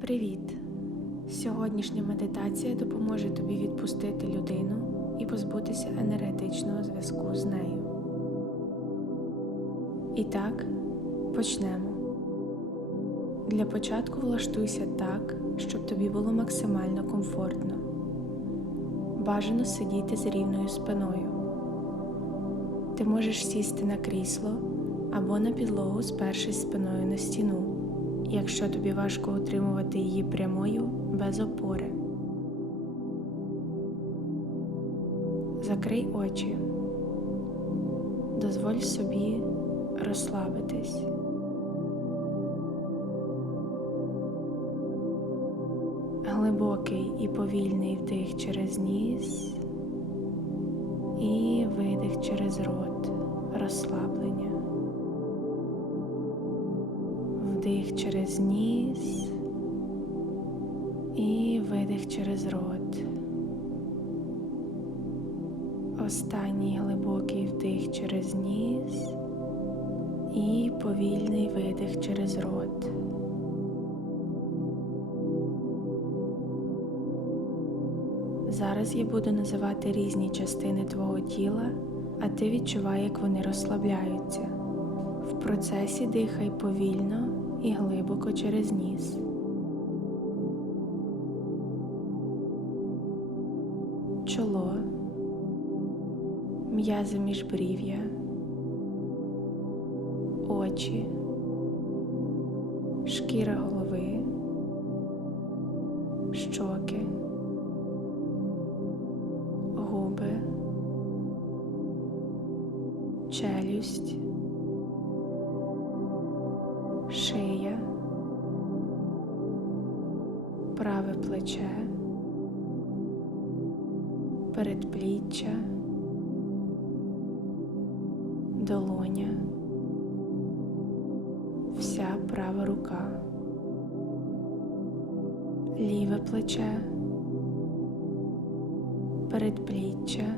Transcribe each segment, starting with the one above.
Привіт! Сьогоднішня медитація допоможе тобі відпустити людину і позбутися енергетичного зв'язку з нею. І так, почнемо. Для початку влаштуйся так, щоб тобі було максимально комфортно. Бажано сидіти з рівною спиною. Ти можеш сісти на крісло або на підлогу, спершись спиною на стіну, якщо тобі важко утримувати її прямою без опори. Закрий очі. Дозволь собі розслабитись. Глибокий і повільний вдих через ніс і видих через рот розслаблення. Вдих через ніс і видих через рот. Останній глибокий вдих через ніс і повільний видих через рот. Зараз я буду називати різні частини твого тіла, а ти відчувай, як вони розслабляються. В процесі дихай повільно і глибоко через ніс. Чоло, м'язи міжбрів'я, очі, шкіра голови, щоки, губи, челюсть, передпліччя, долоня, вся права рука, ліве плече, передпліччя,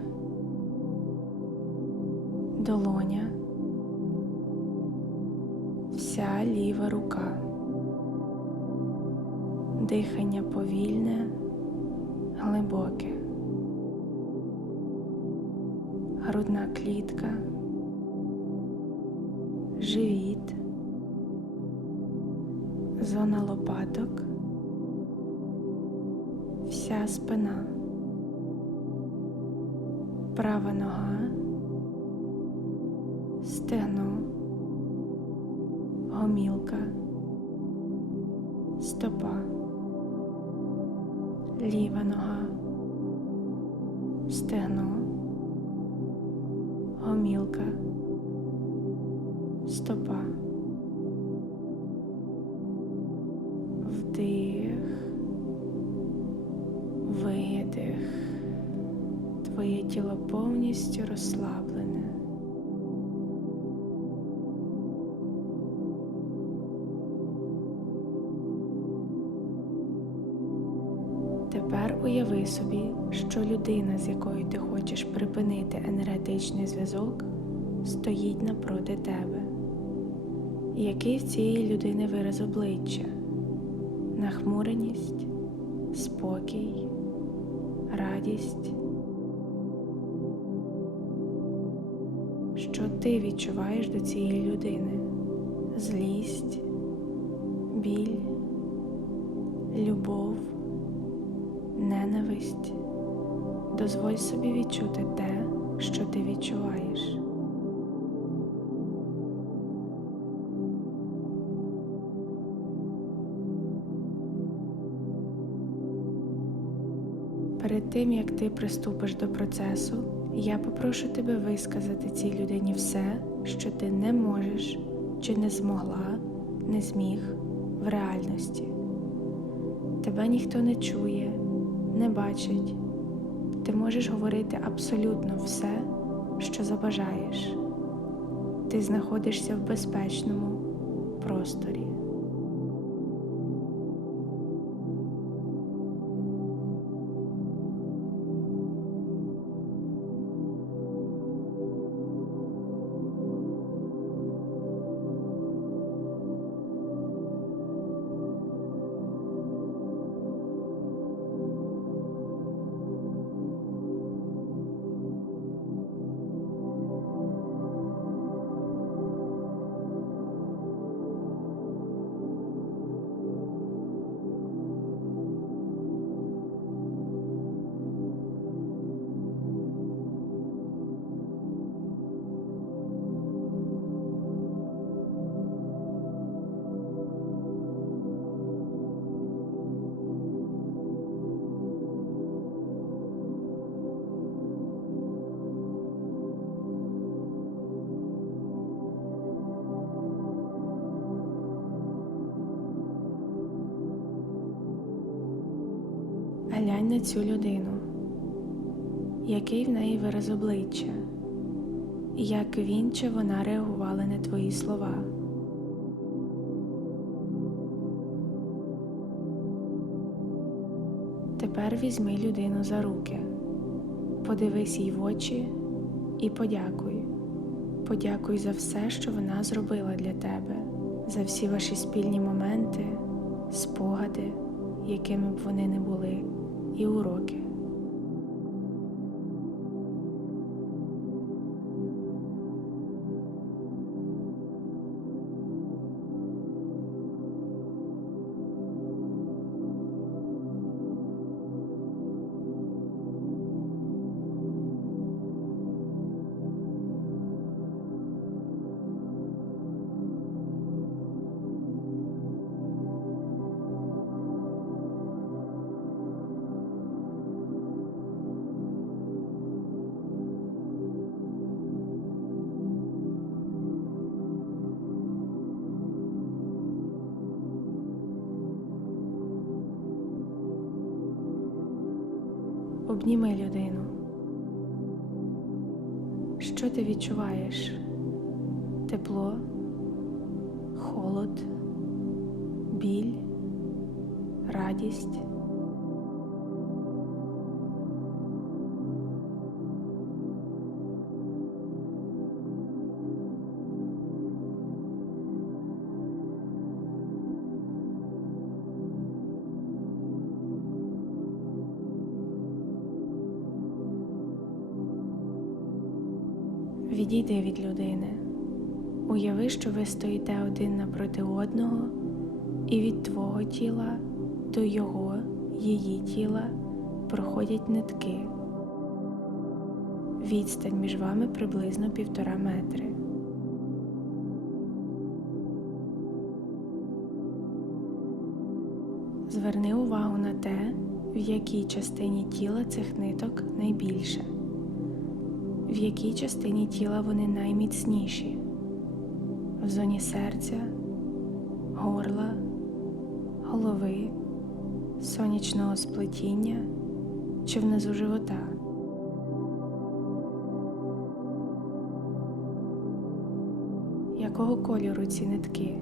долоня, вся ліва рука, дихання повільне, глибоке, грудна клітка, живіт, зона лопаток, вся спина, права нога, стегно, гомілка, стопа, ліва нога, стегно, гомілка, стопа, вдих, видих. Твоє тіло повністю розслаблене. Собі, що людина, з якою ти хочеш припинити енергетичний зв'язок, стоїть напроти тебе. Який в цієї людини вираз обличчя, нахмуреність, спокій, радість? Що ти відчуваєш до цієї людини? Злість, біль, любов, ненависть. Дозволь собі відчути те, що ти відчуваєш. Перед тим як ти приступиш до процесу, я попрошу тебе висказати цій людині все, що ти не можеш чи не змогла, не зміг в реальності. Тебе ніхто не чує, не бачить. Ти можеш говорити абсолютно все, що забажаєш. Ти знаходишся в безпечному просторі. Глянь на цю людину, який в неї вираз обличчя, як він чи вона реагували на твої слова. Тепер візьми людину за руки, подивись їй в очі і подякуй. Подякуй за все, що вона зробила для тебе, за всі ваші спільні моменти, спогади, якими б вони не були, і уроки. Обніми людину. Що ти відчуваєш? Тепло, холод, біль, радість. Відійди від людини. Уяви, що ви стоїте один напроти одного, і від твого тіла до його, її тіла проходять нитки. Відстань між вами приблизно півтора метри. Зверни увагу на те, в якій частині тіла цих ниток найбільше в якій частині тіла вони найміцніші в зоні серця, горла, голови, сонячного сплетіння чи внизу живота. Якого кольору ці нитки?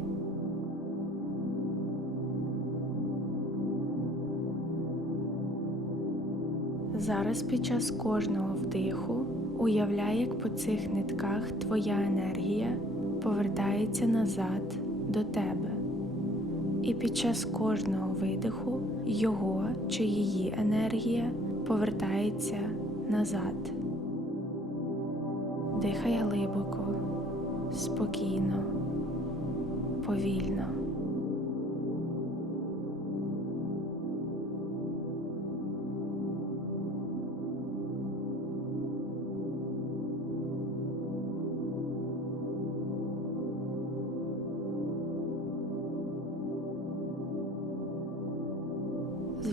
Зараз під час кожного вдиху Уявляй, як по цих нитках твоя енергія повертається назад до тебе, і під час кожного видиху його чи її енергія повертається назад. Дихай глибоко, спокійно, повільно.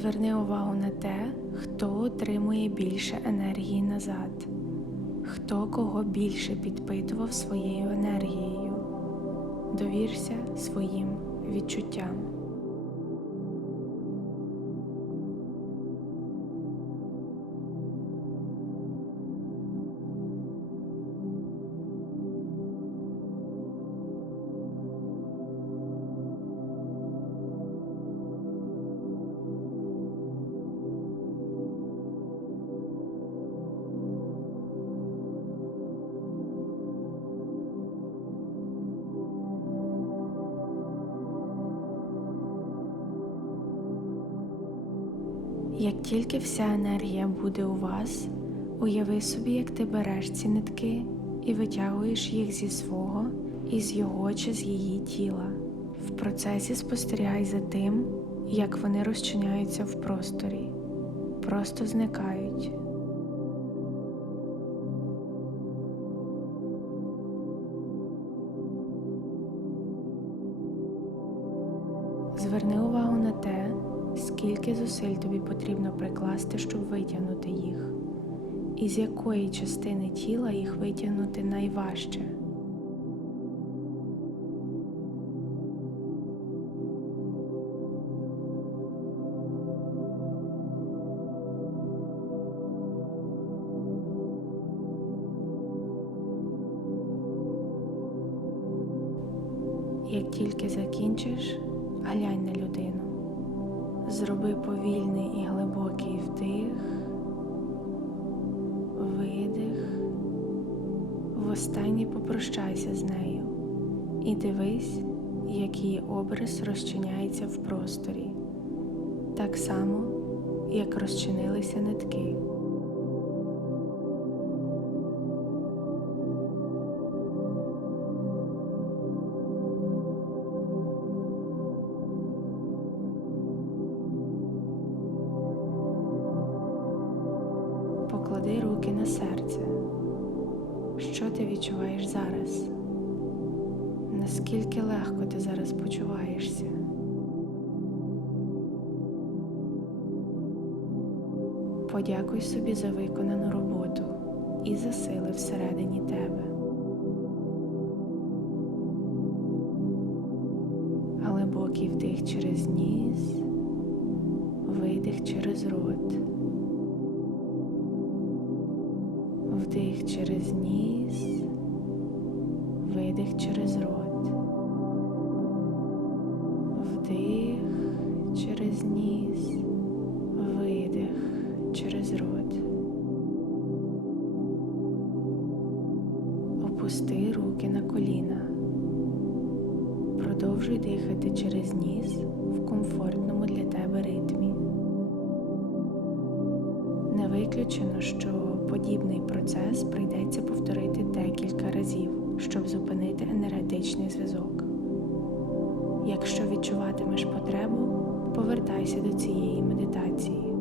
Зверни увагу на те, хто отримує більше енергії назад, хто кого більше підпитував своєю енергією. Довірся своїм відчуттям. Як тільки вся енергія буде у вас, уяви собі, як ти береш ці нитки і витягуєш їх зі свого, із його чи з її тіла. В процесі спостерігай за тим, як вони розчиняються в просторі, просто зникають. Зверни увагу на те, скільки зусиль тобі потрібно прикласти, щоб витягнути їх, і з якої частини тіла їх витягнути найважче. Як тільки закінчиш, глянь на людину. Зроби повільний і глибокий вдих, видих. Востаннє попрощайся з нею і дивись, як її образ розчиняється в просторі, так само, як розчинилися нитки. Поклади руки на серце. Що ти відчуваєш зараз? Наскільки легко ти зараз почуваєшся? Подякуй собі за виконану роботу і за сили всередині тебе. Опусти руки на коліна. Продовжуй дихати через ніс в комфортному для тебе ритмі. Не виключено, що подібний процес прийдеться повторити декілька разів, щоб зупинити енергетичний зв'язок. Якщо відчуватимеш потребу, повертайся до цієї медитації.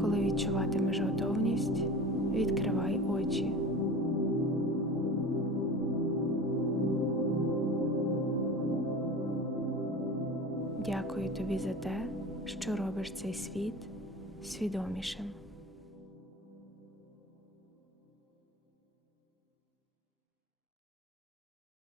Коли відчуватимеш готовність, відкривай очі. Дякую тобі за те, що робиш цей світ свідомішим.